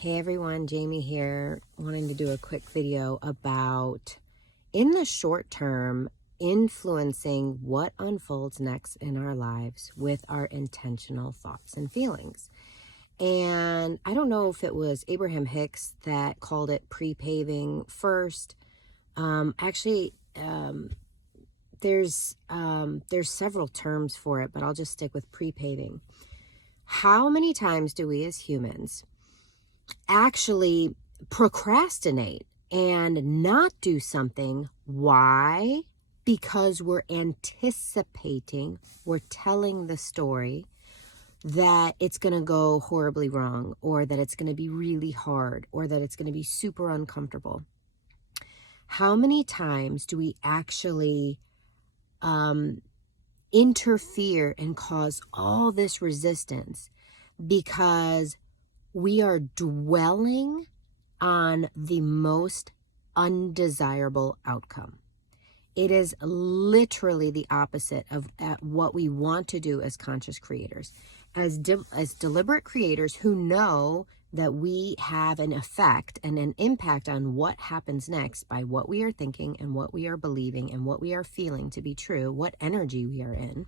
Hey everyone, Jamie here, wanting to do a quick video about, in the short term, influencing what unfolds next in our lives with our intentional thoughts and feelings. And I don't know if it was Abraham Hicks that called it pre-paving first. There's several terms for it, but I'll just stick with pre-paving. How many times do we as humans actually procrastinate and not do something? Why? Because we're anticipating, we're telling the story that it's going to go horribly wrong, or that it's going to be really hard, or that it's going to be super uncomfortable. How many times do we actually interfere and cause all this resistance because we are dwelling on the most undesirable outcome? It is literally the opposite of what we want to do as conscious creators, as deliberate creators who know that we have an effect and an impact on what happens next by what we are thinking and what we are believing and what we are feeling to be true, what energy we are in.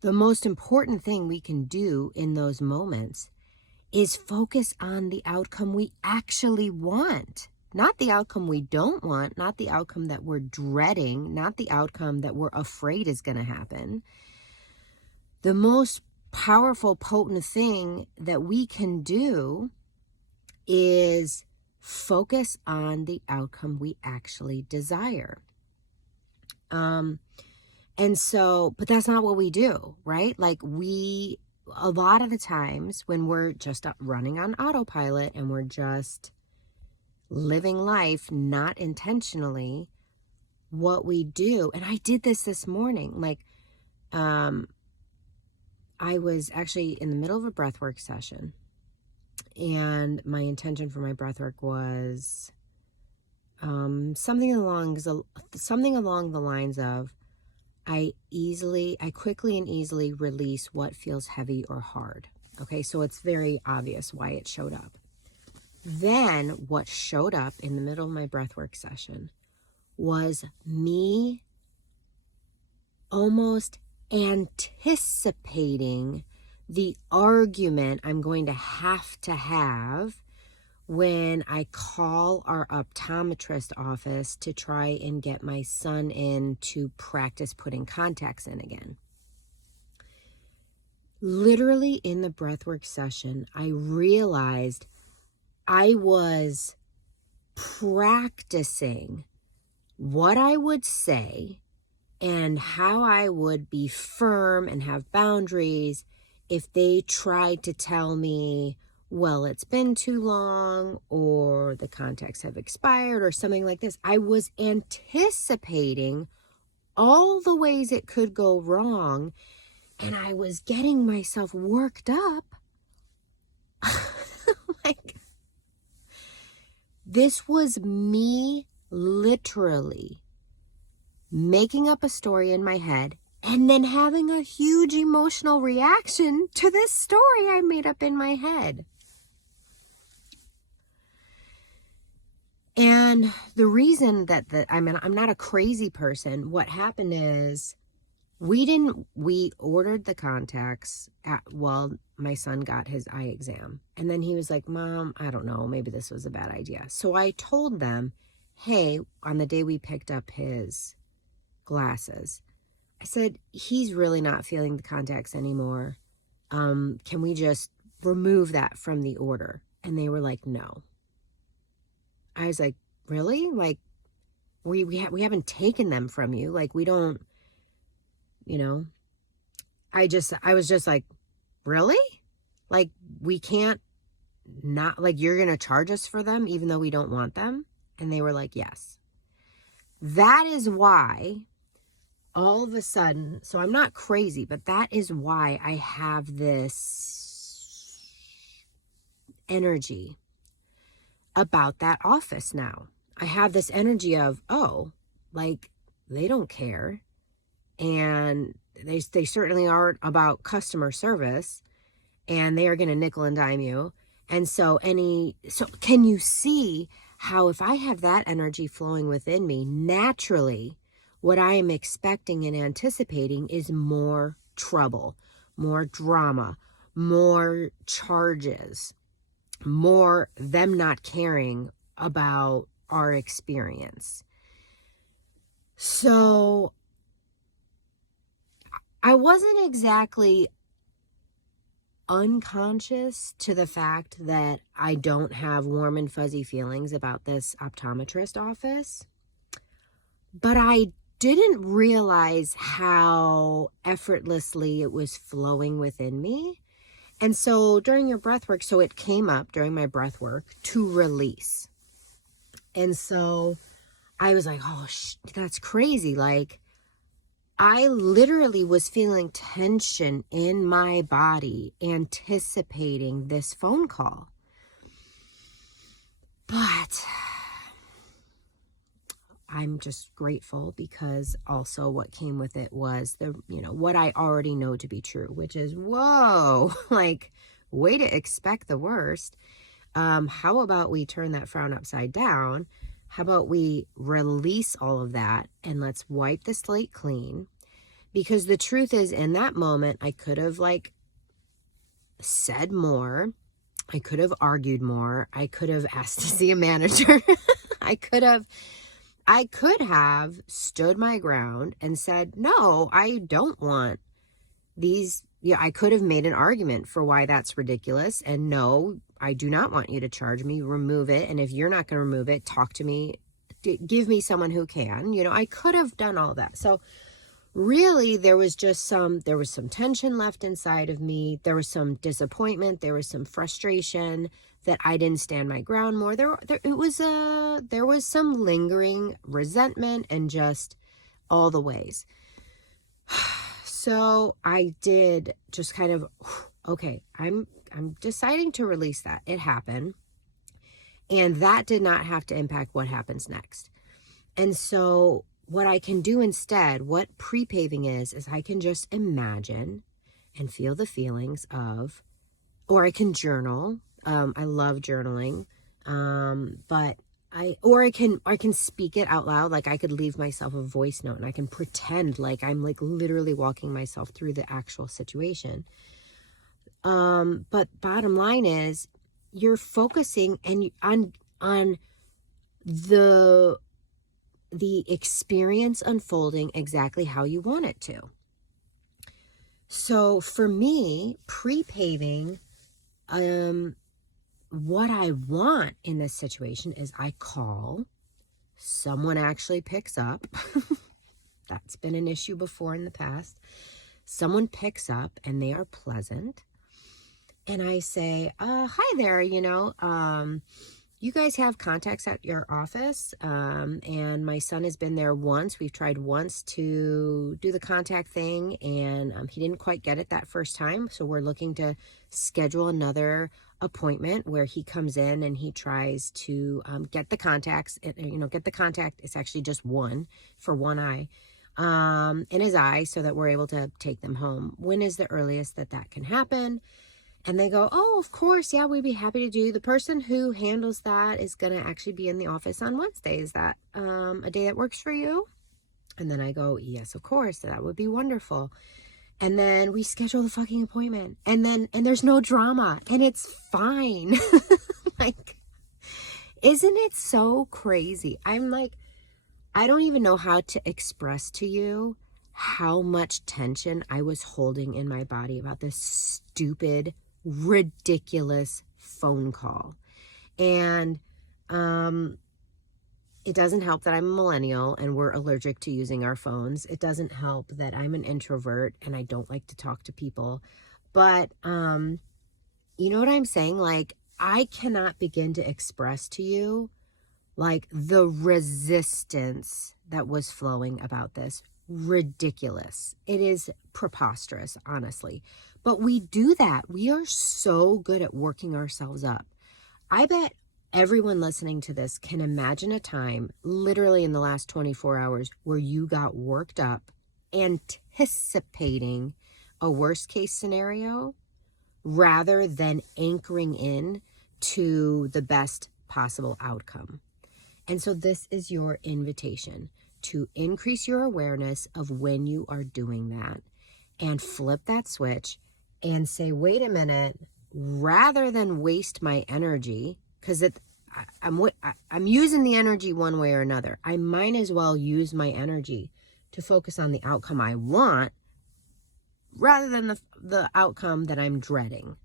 The most important thing we can do in those moments is focus on the outcome we actually want, not the outcome we don't want, not the outcome that we're dreading, not the outcome that we're afraid is going to happen. The most powerful, potent thing that we can do is focus on the outcome we actually desire. But that's not what we do, right? Like a lot of the times when we're just running on autopilot and we're just living life not intentionally, what we do, and I did this morning, I was actually in the middle of a breathwork session, and my intention for my breathwork was something along the lines of, I quickly and easily release what feels heavy or hard. Okay, so it's very obvious why it showed up. Then what showed up in the middle of my breathwork session was me almost anticipating the argument I'm going to have when I call our optometrist office to try and get my son in to practice putting contacts in again. Literally in the breathwork session, I realized I was practicing what I would say and how I would be firm and have boundaries if they tried to tell me, well, it's been too long, or the contacts have expired, or something like this. I was anticipating all the ways it could go wrong, and I was getting myself worked up. This was me literally making up a story in my head and then having a huge emotional reaction to this story I made up in my head. And the reason that I'm not a crazy person. What happened is we ordered the contacts while my son got his eye exam. And then he was like, Mom, I don't know, maybe this was a bad idea. So I told them, hey, on the day we picked up his glasses, I said, he's really not feeling the contacts anymore. Can we just remove that from the order? And they were like, no. I was like, really? Like, we haven't taken them from you. Like, we don't, I was just like, really? Like, we can't not, like, you're going to charge us for them even though we don't want them? And they were like, yes. That is why all of a sudden, so I'm not crazy, but that is why I have this energy about that office now. I have this energy of, oh, like, they don't care. And they certainly aren't about customer service, and they are going to nickel and dime you. And so can you see how if I have that energy flowing within me, naturally, what I am expecting and anticipating is more trouble, more drama, more charges, more them not caring about our experience. So I wasn't exactly unconscious to the fact that I don't have warm and fuzzy feelings about this optometrist office, but I didn't realize how effortlessly it was flowing within me. And so during your breath work, so it came up during my breath work to release. And so I was like, oh, that's crazy. Like, I literally was feeling tension in my body, anticipating this phone call. But I'm just grateful because also what came with it was what I already know to be true, which is, whoa, like, way to expect the worst. How about we turn that frown upside down? How about we release all of that and let's wipe the slate clean? Because the truth is, in that moment, I could have said more. I could have argued more. I could have asked to see a manager. I could have stood my ground and said, no, I don't want these. Yeah, I could have made an argument for why that's ridiculous. And no, I do not want you to charge me. Remove it. And if you're not going to remove it, talk to me. Give me someone who can. I could have done all that. So really, there was some tension left inside of me. There was some disappointment. There was some frustration that I didn't stand my ground more. There was some lingering resentment and just all the ways. So I did just kind of, okay, I'm deciding to release that. It happened. And that did not have to impact what happens next. And so what I can do instead, what pre-paving is I can just imagine and feel the feelings of, or I can journal. I love journaling. But I can speak it out loud. Like, I could leave myself a voice note and I can pretend like I'm like literally walking myself through the actual situation. But bottom line is, you're focusing on the experience unfolding exactly how you want it to. So for me, pre-paving, what I want in this situation is I call, someone actually picks up. That's been an issue before in the past. Someone picks up and they are pleasant. And I say, hi there, you guys have contacts at your office, and my son has been there once. We've tried once to do the contact thing, and he didn't quite get it that first time. So we're looking to schedule another appointment where he comes in and he tries to get the contacts, get the contact. It's actually just one for one eye in his eye so that we're able to take them home. When is the earliest that can happen? And they go, oh, of course, yeah, we'd be happy to do. The person who handles that is going to actually be in the office on Wednesday. Is that a day that works for you? And then I go, yes, of course, that would be wonderful. And then we schedule the fucking appointment. And there's no drama. And it's fine. Like, isn't it so crazy? I'm like, I don't even know how to express to you how much tension I was holding in my body about this stupid, ridiculous phone call. And it doesn't help that I'm a millennial and we're allergic to using our phones. It doesn't help that I'm an introvert and I don't like to talk to people. But you know what I'm saying? Like, I cannot begin to express to you like the resistance that was flowing about this. Ridiculous. It is preposterous, honestly. But we do that. We are so good at working ourselves up. I bet everyone listening to this can imagine a time, literally in the last 24 hours, where you got worked up, anticipating a worst case scenario, rather than anchoring in to the best possible outcome. And so this is your invitation to increase your awareness of when you are doing that and flip that switch and say, wait a minute, rather than waste my energy, because I'm using the energy one way or another. I might as well use my energy to focus on the outcome I want rather than the outcome that I'm dreading.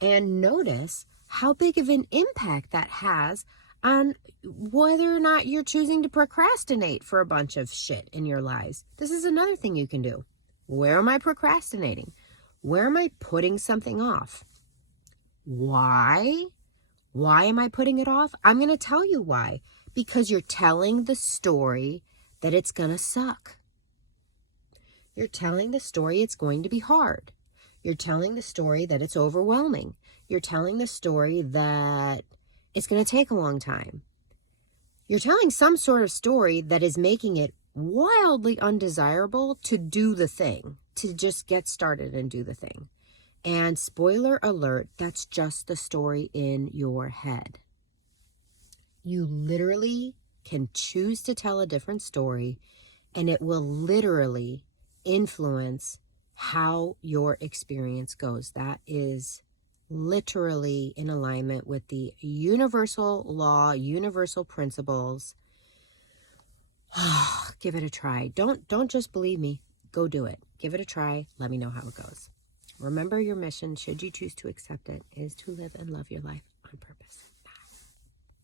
And notice how big of an impact that has on whether or not you're choosing to procrastinate for a bunch of shit in your lives. This is another thing you can do. Where am I procrastinating? Where am I putting something off? Why? Why am I putting it off? I'm going to tell you why. Because you're telling the story that it's going to suck. You're telling the story it's going to be hard. You're telling the story that it's overwhelming. You're telling the story that it's going to take a long time. You're telling some sort of story that is making it wildly undesirable to do the thing, to just get started and do the thing. And spoiler alert, that's just the story in your head. You literally can choose to tell a different story, and it will literally influence how your experience goes. That is literally in alignment with the universal law, universal principles. Give it a try. Don't just believe me. Go do it. Give it a try. Let me know how it goes. Remember, your mission, should you choose to accept it, is to live and love your life on purpose.